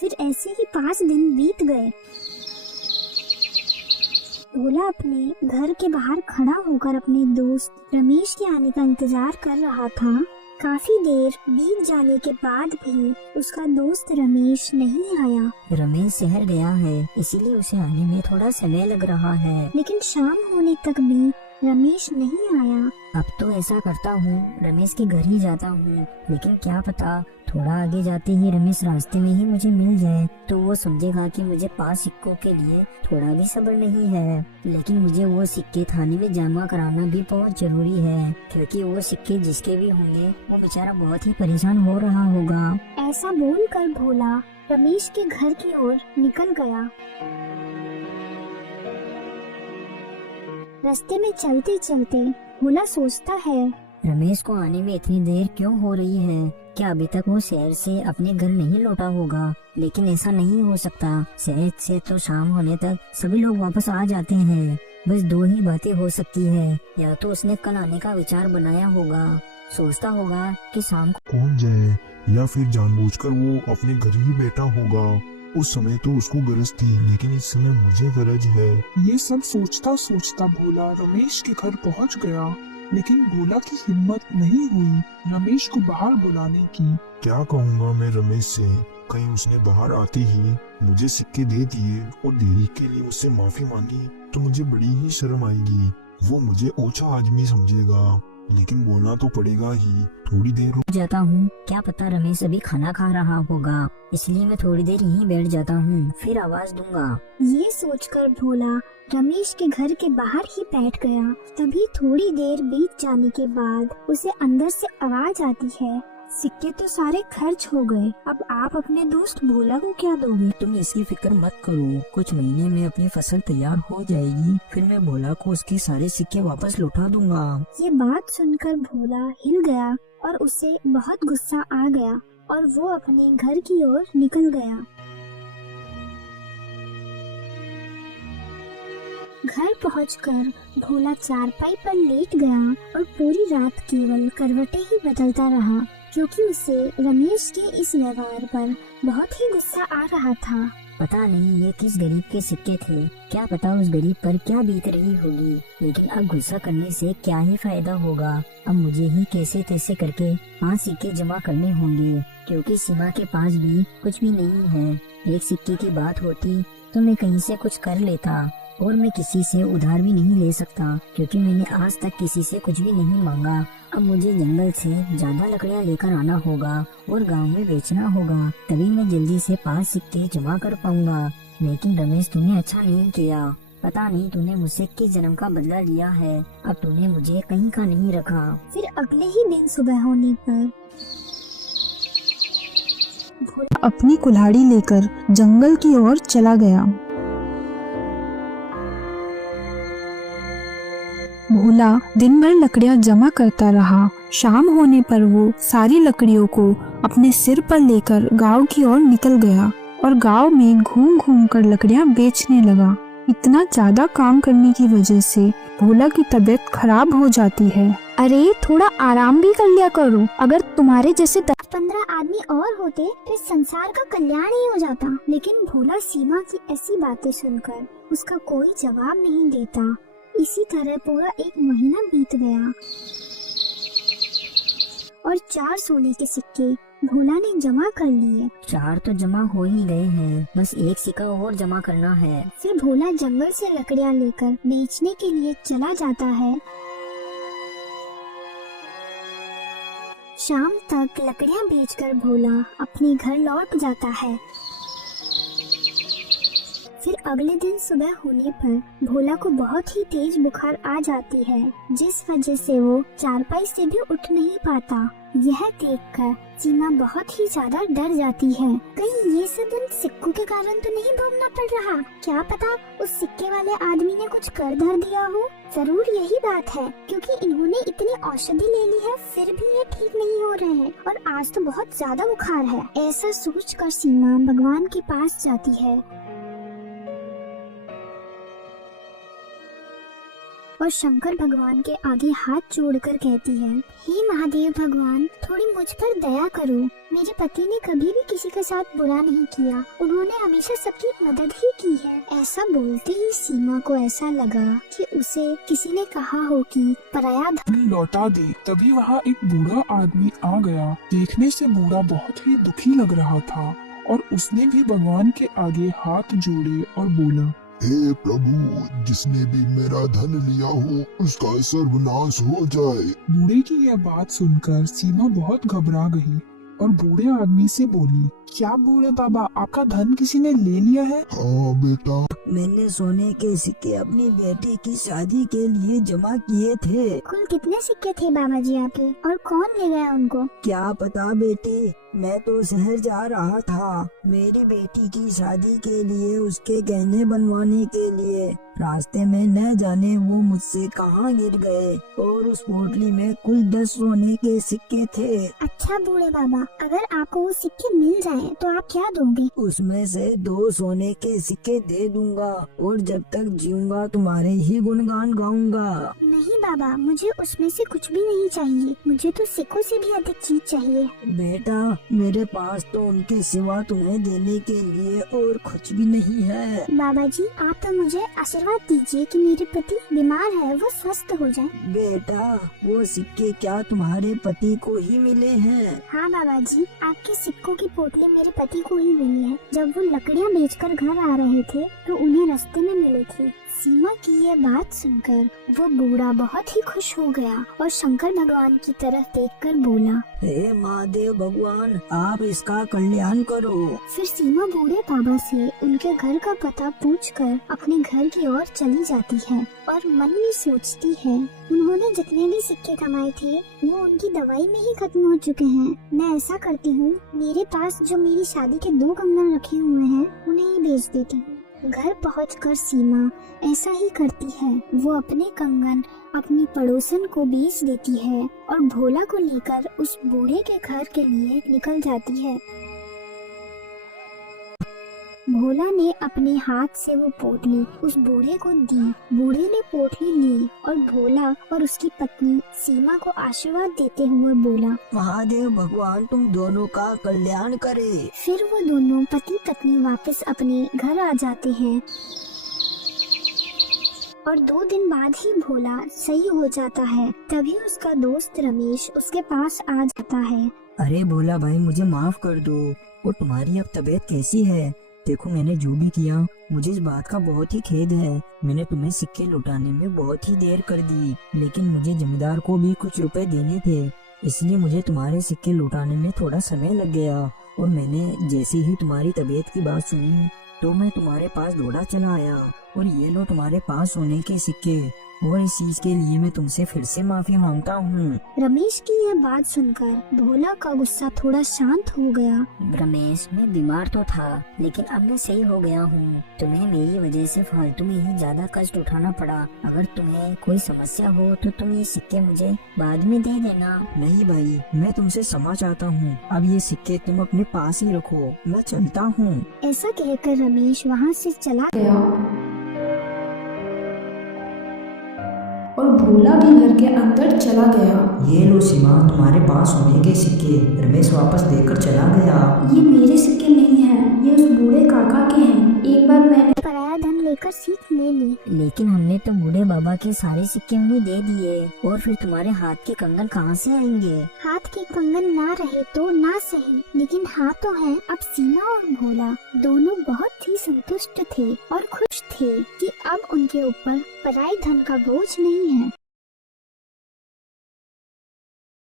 फिर ऐसे ही 5 दिन बीत गए। भोला अपने घर के बाहर खड़ा होकर अपने दोस्त रमेश के आने का इंतजार कर रहा था। काफी देर बीत जाने के बाद भी उसका दोस्त रमेश नहीं आया। रमेश शहर गया है, इसीलिए उसे आने में थोड़ा समय लग रहा है। लेकिन शाम होने तक भी रमेश नहीं आया। अब तो ऐसा करता हूँ, रमेश के घर ही जाता हूँ। लेकिन क्या पता थोड़ा आगे जाते ही रमेश रास्ते में ही मुझे मिल जाए, तो वो समझेगा कि मुझे 5 सिक्कों के लिए थोड़ा भी सब्र नहीं है। लेकिन मुझे वो सिक्के थाने में जमा कराना भी बहुत जरूरी है, क्योंकि वो सिक्के जिसके भी होंगे वो बेचारा बहुत ही परेशान हो रहा होगा। ऐसा बोलकर भोला रमेश के घर की ओर निकल गया। रास्ते में चलते चलते भोला सोचता है, रमेश को आने में इतनी देर क्यों हो रही है? क्या अभी तक वो शहर से अपने घर नहीं लौटा होगा? लेकिन ऐसा नहीं हो सकता, शहर से तो शाम होने तक सभी लोग वापस आ जाते हैं। बस 2 ही बातें हो सकती है, या तो उसने कल आने का विचार बनाया होगा, सोचता होगा कि शाम को कौन जाए, या फिर जानबूझकर वो अपने घर ही बैठा होगा। उस समय तो उसको गरज थी, लेकिन इस समय मुझे गरज है। ये सब सोचता सोचता भोला रमेश के घर पहुंच गया, लेकिन भोला की हिम्मत नहीं हुई रमेश को बाहर बुलाने की। क्या कहूँगा मैं रमेश से? कहीं उसने बाहर आते ही मुझे सिक्के दे दिए और देरी के लिए उससे माफी मांगी तो मुझे बड़ी ही शर्म आएगी। वो मुझे ओछा आदमी समझेगा, लेकिन बोलना तो पड़ेगा ही। थोड़ी देर रुक जाता हूँ, क्या पता रमेश अभी खाना खा रहा होगा, इसलिए मैं थोड़ी देर यहीं बैठ जाता हूँ, फिर आवाज दूंगा। ये सोचकर भोला रमेश के घर के बाहर ही बैठ गया। तभी थोड़ी देर बीत जाने के बाद उसे अंदर से आवाज आती है, सिक्के तो सारे खर्च हो गए, अब आप अपने दोस्त भोला को क्या दोगे? तुम इसकी फिक्र मत करो, कुछ महीने में अपनी फसल तैयार हो जाएगी, फिर मैं भोला को उसके सारे सिक्के वापस लौटा दूंगा। ये बात सुनकर भोला हिल गया और उसे बहुत गुस्सा आ गया और वो अपने घर की ओर निकल गया। घर पहुंचकर भोला चारपाई पर लेट गया और पूरी रात केवल करवटें ही बदलता रहा, क्योंकि उसे रमेश के इस व्यवहार पर बहुत ही गुस्सा आ रहा था। पता नहीं ये किस गरीब के सिक्के थे, क्या पता उस गरीब पर क्या बीत रही होगी। लेकिन अब गुस्सा करने से क्या ही फायदा होगा। अब मुझे ही कैसे तैसे करके 5 सिक्के जमा करने होंगे, क्योंकि सीमा के पास भी कुछ भी नहीं है। एक सिक्के की बात होती तो मैं कहीं से कुछ कर लेता, और मैं किसी से उधार भी नहीं ले सकता, क्योंकि मैंने आज तक किसी से कुछ भी नहीं मांगा। अब मुझे जंगल से ज्यादा लकड़ियाँ लेकर आना होगा और गांव में बेचना होगा, तभी मैं जल्दी से 5 सिक्के जमा कर पाऊंगा। लेकिन रमेश, तूने अच्छा नहीं किया। पता नहीं तूने मुझसे किस जन्म का बदला लिया है, अब तूने मुझे कहीं का नहीं रखा। फिर अगले ही दिन सुबह होने पर भोला अपनी कुल्हाड़ी लेकर जंगल की ओर चला गया। भोला दिन भर लकड़ियां जमा करता रहा। शाम होने पर वो सारी लकड़ियों को अपने सिर पर लेकर गांव की ओर निकल गया और गांव में घूम घूम कर लकड़ियां बेचने लगा। इतना ज्यादा काम करने की वजह से भोला की तबीयत खराब हो जाती है। अरे थोड़ा आराम भी कर लिया करो, अगर तुम्हारे जैसे 10-15 आदमी और होते तो संसार का कल्याण ही हो जाता। लेकिन भोला सीमा की ऐसी बातें सुनकर उसका कोई जवाब नहीं देता। इसी तरह पूरा 1 महीना बीत गया और 4 सोने के सिक्के भोला ने जमा कर लिए। 4 तो जमा हो ही गए हैं, बस 1 सिक्का और जमा करना है। फिर भोला जंगल से लकड़ियां लेकर बेचने के लिए चला जाता है। शाम तक लकड़ियां बेचकर भोला अपने घर लौट जाता है। फिर अगले दिन सुबह होने पर भोला को बहुत ही तेज बुखार आ जाती है, जिस वजह से वो चारपाई से भी उठ नहीं पाता। यह देखकर सीमा बहुत ही ज्यादा डर जाती है। कहीं ये सब उन सिक्कों के कारण तो नहीं भोगना पड़ रहा? क्या पता उस सिक्के वाले आदमी ने कुछ कर धर दिया हो। जरूर यही बात है, क्योंकि इन्होंने इतनी औषधि ले ली है फिर भी ये ठीक नहीं हो रहे हैं, और आज तो बहुत ज्यादा बुखार है। ऐसा सोचकर सीमा भगवान के पास जाती है। और शंकर भगवान के आगे हाथ जोड़कर कहती है, हे महादेव भगवान, थोड़ी मुझ पर दया करो। मेरे पति ने कभी भी किसी के साथ बुरा नहीं किया, उन्होंने हमेशा सबकी मदद ही की है। ऐसा बोलते ही सीमा को ऐसा लगा कि उसे किसी ने कहा हो कि पराया धन लौटा दे। तभी वहाँ एक बूढ़ा आदमी आ गया। देखने से बूढ़ा बहुत ही दुखी लग रहा था और उसने भी भगवान के आगे हाथ जोड़े और बोला, हे प्रभु, जिसने भी मेरा धन लिया हो उसका सर्वनाश हो जाए। बूढ़े की यह बात सुनकर सीमा बहुत घबरा गई और बूढ़े आदमी से बोली, क्या बूढ़े बाबा, आपका धन किसी ने ले लिया है? हाँ बेटा, मैंने सोने के सिक्के अपनी बेटी की शादी के लिए जमा किए थे। कुल कितने सिक्के थे बाबा जी आपके, और कौन ले गया उनको? क्या पता बेटी, मैं तो शहर जा रहा था मेरी बेटी की शादी के लिए, उसके गहने बनवाने के लिए। रास्ते में न जाने वो मुझसे कहाँ गिर गए और उस पोटली में कुल 10 सोने के सिक्के थे। अच्छा बूढ़े बाबा, अगर आपको वो सिक्के मिल जाएं तो आप क्या दोगे? उसमें से 2 सोने के सिक्के दे दूंगा और जब तक जीऊंगा तुम्हारे ही गुणगान गाऊंगा। नहीं बाबा, मुझे उसमें से कुछ भी नहीं चाहिए, मुझे तो सिक्कों से भी अधिक चीज चाहिए। बेटा, मेरे पास तो उनके सिवा तुम्हें देने के लिए और कुछ भी नहीं है। बाबा जी, आप तो मुझे आशीर्वाद दीजिए कि मेरे पति बीमार है, वो स्वस्थ हो जाए। बेटा, वो सिक्के क्या तुम्हारे पति को ही मिले हैं? हाँ बाबा जी, आपके सिक्कों की पोटली मेरे पति को ही मिली है। जब वो लकड़ियाँ बेचकर घर आ रहे थे तो उन्हें रास्ते में मिली थी। सीमा की ये बात सुनकर वो बूढ़ा बहुत ही खुश हो गया और शंकर भगवान की तरफ देखकर बोला, हे महादेव भगवान, आप इसका कल्याण करो। फिर सीमा बूढ़े बाबा से उनके घर का पता पूछकर अपने घर की ओर चली जाती है और मन में सोचती है, उन्होंने जितने भी सिक्के कमाए थे वो उनकी दवाई में ही खत्म हो चुके हैं। मैं ऐसा करती हूँ, मेरे पास जो मेरी शादी के 2 कंगन रखे हुए हैं उन्हें ही बेच देती हूँ। घर पहुंचकर सीमा ऐसा ही करती है। वो अपने कंगन अपनी पड़ोसन को बेच देती है और भोला को लेकर उस बूढ़े के घर के लिए निकल जाती है। भोला ने अपने हाथ से वो पोटली उस बूढ़े को दी। बूढ़े ने पोटली ली और भोला और उसकी पत्नी सीमा को आशीर्वाद देते हुए बोला, महादेव भगवान तुम दोनों का कल्याण करे। फिर वो दोनों पति पत्नी वापस अपने घर आ जाते हैं और 2 दिन बाद ही भोला सही हो जाता है। तभी उसका दोस्त रमेश उसके पास आ जाता है। अरे भोला भाई, मुझे माफ कर दो। और तुम्हारी अब तबीयत कैसी है? देखो, मैंने जो भी किया मुझे इस बात का बहुत ही खेद है। मैंने तुम्हें सिक्के लौटाने में बहुत ही देर कर दी, लेकिन मुझे जमींदार को भी कुछ रुपए देने थे, इसलिए मुझे तुम्हारे सिक्के लौटाने में थोड़ा समय लग गया। और मैंने जैसे ही तुम्हारी तबीयत की बात सुनी तो मैं तुम्हारे पास दौड़ा चला आया और ये लो तुम्हारे पास सोने के सिक्के। और इस चीज के लिए मैं तुमसे फिर से माफी मांगता हूँ। रमेश की यह बात सुनकर भोला का गुस्सा थोड़ा शांत हो गया। रमेश, मैं बीमार तो था लेकिन अब मैं सही हो गया हूँ। तुम्हें मेरी वजह से फालतू में ही ज्यादा कष्ट उठाना पड़ा। अगर तुम्हें कोई समस्या हो तो तुम ये सिक्के मुझे बाद में दे देना। नहीं भाई, मैं तुमसे क्षमा चाहता हूँ। अब ये सिक्के तुम अपने पास ही रखो, मैं चलता हूँ। ऐसा कहकर रमेश वहाँ से चला गया और भोला भी घर के अंदर चला गया। ये लो सीमा, तुम्हारे पास सोने के सिक्के। रमेश वापस देकर चला गया। ये मेरे सिक्के नहीं हैं, ये उस बूढ़े काका के हैं। एक बार मैंने पराया धन लेकर सीख ले ली। लेकिन हमने तो बूढ़े बाबा के सारे सिक्के उन्हें दे दिए, और फिर तुम्हारे हाथ के कंगन कहाँ से आएंगे? हाथ के कंगन ना रहे तो ना सही, लेकिन हाँ तो है। अब सीमा और भोला दोनों बहुत ही संतुष्ट थे और खुश थे कि अब उनके ऊपर पराये धन का बोझ नहीं है।